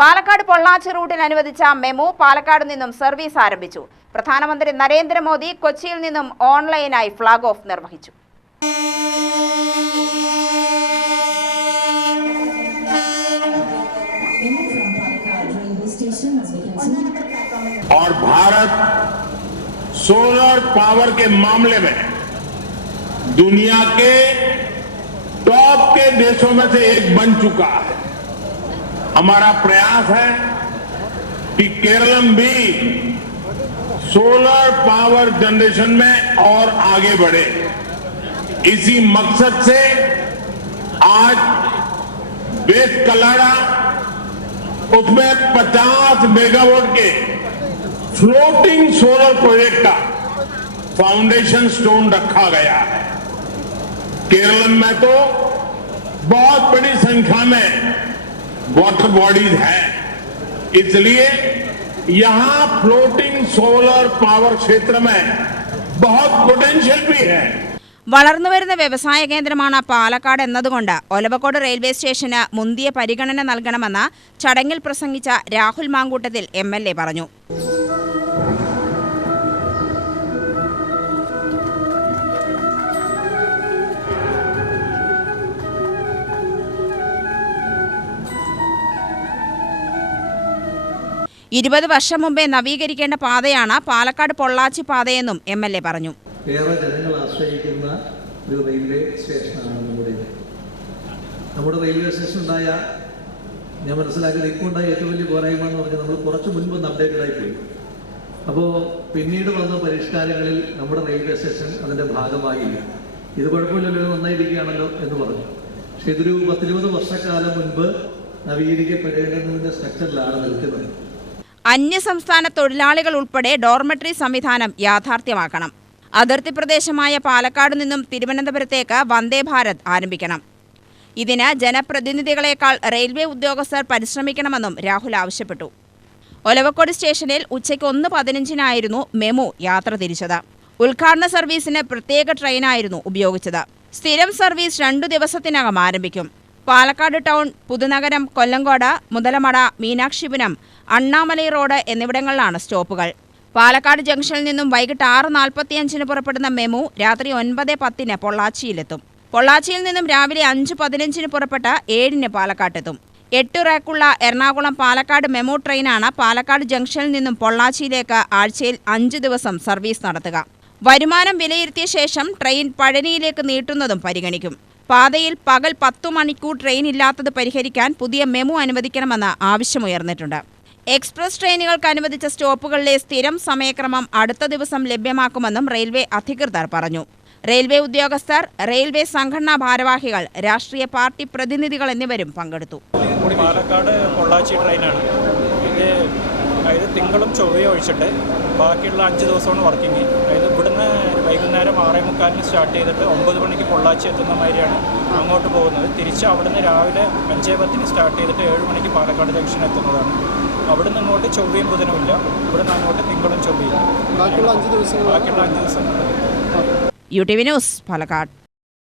പാലക്കാട് പൊള്ളാച്ചി റൂട്ടിൽ അനുവദിച്ച മെമു പാലക്കാട് നിന്നും സർവീസ് ആരംഭിച്ചു. പ്രധാനമന്ത്രി നരേന്ദ്രമോദി കൊച്ചിയിൽ നിന്നും ഓൺലൈനായി ഫ്ലാഗ് ഓഫ് നിർവഹിച്ചു. और भारत सोलर पावर के मामले में दुनिया के टॉप के देशों में से एक बन चुका है। हमारा प्रयास है कि केरलम भी सोलर पावर जनरेशन में और आगे बढ़े। इसी मकसद से आज वेस्ट कलाड़ा उसमें 50 मेगावाट के फ्लोटिंग सोलर प्रोजेक्ट का फाउंडेशन स्टोन रखा गया है। केरल में तो बहुत बड़ी संख्या में वाटर बॉडीज हैं, इसलिए यहां फ्लोटिंग सोलर पावर क्षेत्र में बहुत पोटेंशियल भी है। വളർന്നുവരുന്ന വ്യവസായ കേന്ദ്രമാണ് പാലക്കാട് എന്നതുകൊണ്ട് ഒലവക്കോട് റെയിൽവേ സ്റ്റേഷന് മുന്തിയ പരിഗണന നൽകണമെന്ന് ചടങ്ങിൽ പ്രസംഗിച്ച രാഹുൽ മാങ്കൂട്ടത്തിൽ MLA പറഞ്ഞു. ഇരുപത് വർഷം മുമ്പേ നവീകരിക്കേണ്ട പാതയാണ് പാലക്കാട് പൊള്ളാച്ചി പാതയെന്നും MLA പറഞ്ഞു. ഏറെ ജനങ്ങൾ ആശ്രയിക്കുന്ന ഒരു റെയിൽവേ സ്റ്റേഷനാണ് നമ്മുടെ റെയിൽവേ സ്റ്റേഷൻ ഉണ്ടായ ഞാൻ മനസ്സിലാക്കുന്നത് ഇപ്പോൾ ഉണ്ടായ ഏറ്റവും വലിയ പോരായ്മ എന്ന് പറഞ്ഞാൽ നമ്മൾ കുറച്ച് മുൻപ് അപ്ഡേറ്റഡായി പോയി. അപ്പോൾ പിന്നീട് വന്ന പരിഷ്കാരങ്ങളിൽ നമ്മുടെ റെയിൽവേ സ്റ്റേഷൻ അതിൻ്റെ ഭാഗമായില്ല. ഇത് കുഴപ്പമില്ലല്ലോ, നന്നായിരിക്കുകയാണല്ലോ എന്ന് പറഞ്ഞു. പക്ഷെ ഇതൊരു 10-20 വർഷക്കാലം മുൻപ് നവീകരിക്കപ്പെടേണ്ടതിൻ്റെ സ്ട്രക്ചറിലാണ് നിൽക്കുന്നത്. അന്യസംസ്ഥാന തൊഴിലാളികൾ ഉൾപ്പെടെ ഡോർമെട്രി സംവിധാനം യാഥാർത്ഥ്യമാക്കണം. അതിർത്തി പ്രദേശമായ പാലക്കാട് നിന്നും തിരുവനന്തപുരത്തേക്ക് വന്ദേ ഭാരത് ആരംഭിക്കണം. ഇതിന് ജനപ്രതിനിധികളെക്കാൾ റെയിൽവേ ഉദ്യോഗസ്ഥർ പരിശ്രമിക്കണമെന്നും രാഹുൽ ആവശ്യപ്പെട്ടു. ഒലവക്കോട് സ്റ്റേഷനിൽ ഉച്ചയ്ക്ക് 1:15 മെമു യാത്ര തിരിച്ചത്. ഉദ്ഘാടന സർവീസിന് പ്രത്യേക ട്രെയിനായിരുന്നു ഉപയോഗിച്ചത്. സ്ഥിരം സർവീസ് 2 ദിവസത്തിനകം ആരംഭിക്കും. പാലക്കാട് ടൗൺ, പുതുനഗരം, കൊല്ലങ്കോട്, മുതലമട, മീനാക്ഷിപുരം, അണ്ണാമലൈ റോഡ് എന്നിവിടങ്ങളിലാണ് സ്റ്റോപ്പുകൾ. പാലക്കാട് ജംഗ്ഷനിൽ നിന്നും വൈകിട്ട് 6:45 പുറപ്പെടുന്ന മെമു രാത്രി 9:10 പൊള്ളാച്ചിയിലെത്തും. പൊള്ളാച്ചിയിൽ നിന്നും രാവിലെ 5:15 പുറപ്പെട്ട് 7 പാലക്കാട്ടെത്തും. 8 റാക്കുള്ള എറണാകുളം പാലക്കാട് മെമു ട്രെയിനാണ് പാലക്കാട് ജംഗ്ഷനിൽ നിന്നും പൊള്ളാച്ചിയിലേക്ക് ആഴ്ചയിൽ 5 ദിവസം സർവീസ് നടത്തുക. വരുമാനം വിലയിരുത്തിയ ശേഷം ട്രെയിൻ പഴനിയിലേക്ക് നീട്ടുന്നതും പരിഗണിക്കും. പാതയിൽ പകൽ 10 മണിക്കൂർ ട്രെയിൻ ഇല്ലാത്തത് പരിഹരിക്കാൻ പുതിയ മെമു അനുവദിക്കണമെന്ന് ആവശ്യമുയർന്നിട്ടുണ്ട്. എക്സ്പ്രസ് ട്രെയിനുകൾക്ക് അനുവദിച്ച സ്റ്റോപ്പുകളിലെ സ്ഥിരം സമയക്രമം അടുത്ത ദിവസം ലഭ്യമാക്കുമെന്നും റെയിൽവേ അധികൃതർ പറഞ്ഞു. റെയിൽവേ ഉദ്യോഗസ്ഥർ, റെയിൽവേ സംഘടനാ ഭാരവാഹികൾ, രാഷ്ട്രീയ പാർട്ടി പ്രതിനിധികൾ എന്നിവരും പങ്കെടുത്തു. പാലക്കാട് പൊള്ളാച്ചി ട്രെയിനാണ് ഇത്. അതായത് തിങ്കളും ചൊവ്വയും ഒഴിച്ചിട്ട് ബാക്കിയുള്ള 5 ദിവസമാണ് വർക്കിംഗ്. അതായത് ഇവിടുന്ന് വൈകുന്നേരം 6:45 സ്റ്റാർട്ട് ചെയ്തിട്ട് 9 മണിക്ക് പൊള്ളാച്ചി എത്തുന്ന മാതിരിയാണ് അങ്ങോട്ട് പോകുന്നത്. തിരിച്ച് അവിടുന്ന് രാവിലെ 5:10 സ്റ്റാർട്ട് ചെയ്തിട്ട് 7 മണിക്ക് പാലക്കാട് ജംഗ്ഷൻ എത്തുന്നതാണ്. അവിടുന്ന് ഇങ്ങോട്ട് ചൊവ്വയും ബുധനുമില്ല, ഇവിടുന്ന് അങ്ങോട്ട് തിങ്കളും ചൊവ്വയും. ബാക്കിയുള്ള 5 ദിവസം UTV ന്യൂസ് പാലക്കാട്.